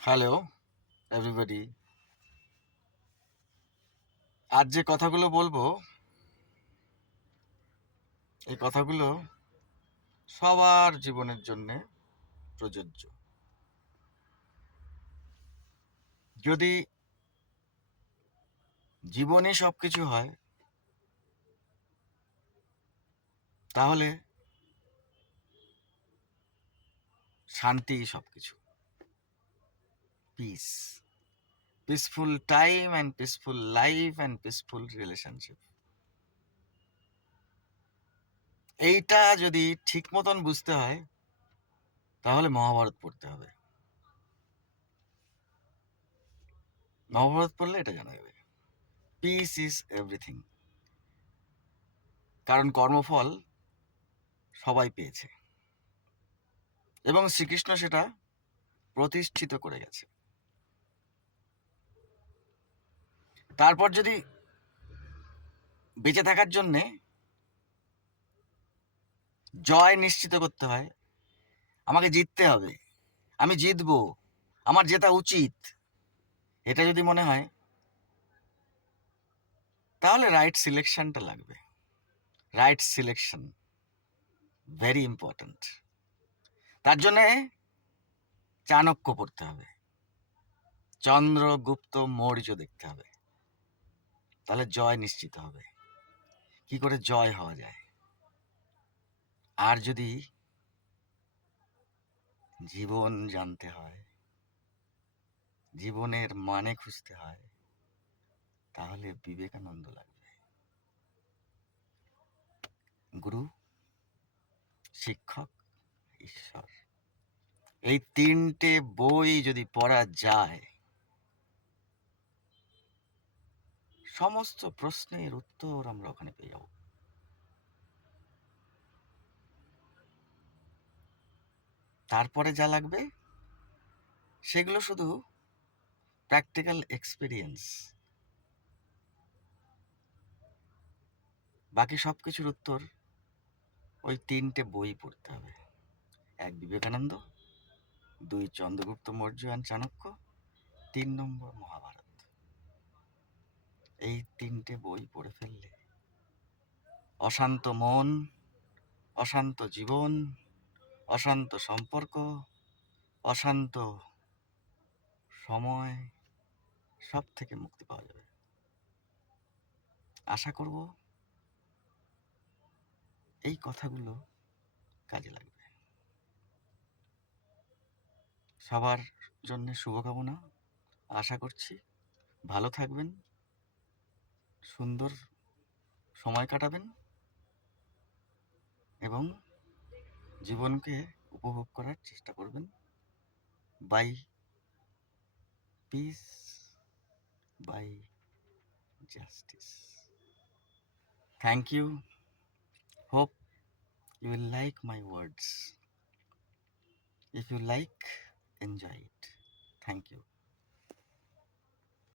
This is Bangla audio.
হ্যালো এভরিবডি আজ যে কথাগুলো বলব, এই কথাগুলো সবার জীবনের জন্যে প্রযোজ্য। যদি জীবনে সব কিছু হয়, তাহলে শান্তি সব কিছু peace peaceful time and peaceful life and peaceful relationship এইটা যদি ঠিক মতন বুঝতে হয়, তাহলে মহাভারত পড়তে হবে। মহাভারত পড়লে এটা জানা যাবে। পিস ইজ এভরিথিং কারণ কর্মফল সবাই পেয়েছে। এবং শ্রীকৃষ্ণ সেটা প্রতিষ্ঠিত করে গেছে। তারপর যদি বেঁচে থাকার জন্যে জয় নিশ্চিত করতে হয়, আমাকে জিততে হবে। আমি জিতবো, আমার জেতা উচিত। এটা যদি মনে হয়, তাহলে রাইট সিলেকশনটা লাগবে। রাইট সিলেকশন ভেরি ইম্পর্ট্যান্ট তার জন্যে চাণক্য পড়তে হবে। চন্দ্রগুপ্ত মৌর্য দেখতে হবে। তাহলে জয় নিশ্চিত হবে। কি করে জয় হওয়া যায়? আর যদি জীবন জানতে হয়, জীবনের মানে খুঁজতে হয়, তাহলে বিবেকানন্দ লাগবে। গুরু, শিক্ষক, ঈশ্বর। এই তিনটে বই যদি পড়া যায় সমস্ত প্রশ্নের উত্তর আমরা ওখানে পেয়ে যাব। তারপরে যা লাগবে, সেগুলো শুধু প্র্যাকটিক্যাল এক্সপিরিয়েন্স বাকি সব কিছুর উত্তর ওই তিনটে বই পড়তে হবে। এক বিবেকানন্দ, দুই চন্দ্রগুপ্ত মৌর্য চাণক্য, তিন নম্বর মহাভারত। এই তিনটে বই পড়ে ফেললে। অশান্ত মন, অশান্ত জীবন, অশান্ত সম্পর্ক, অশান্ত সময় সব থেকে মুক্তি পাওয়া যাবে। আশা করব এই কথাগুলো কাজে লাগবে। সবার জন্য শুভকামনা। আশা করছি ভালো থাকবেন। সুন্দর সময় কাটাবেন এবং জীবনকে উপভোগ করার চেষ্টা করবেন by peace by justice thank you hope you will like my words. If you like, enjoy it. Thank you.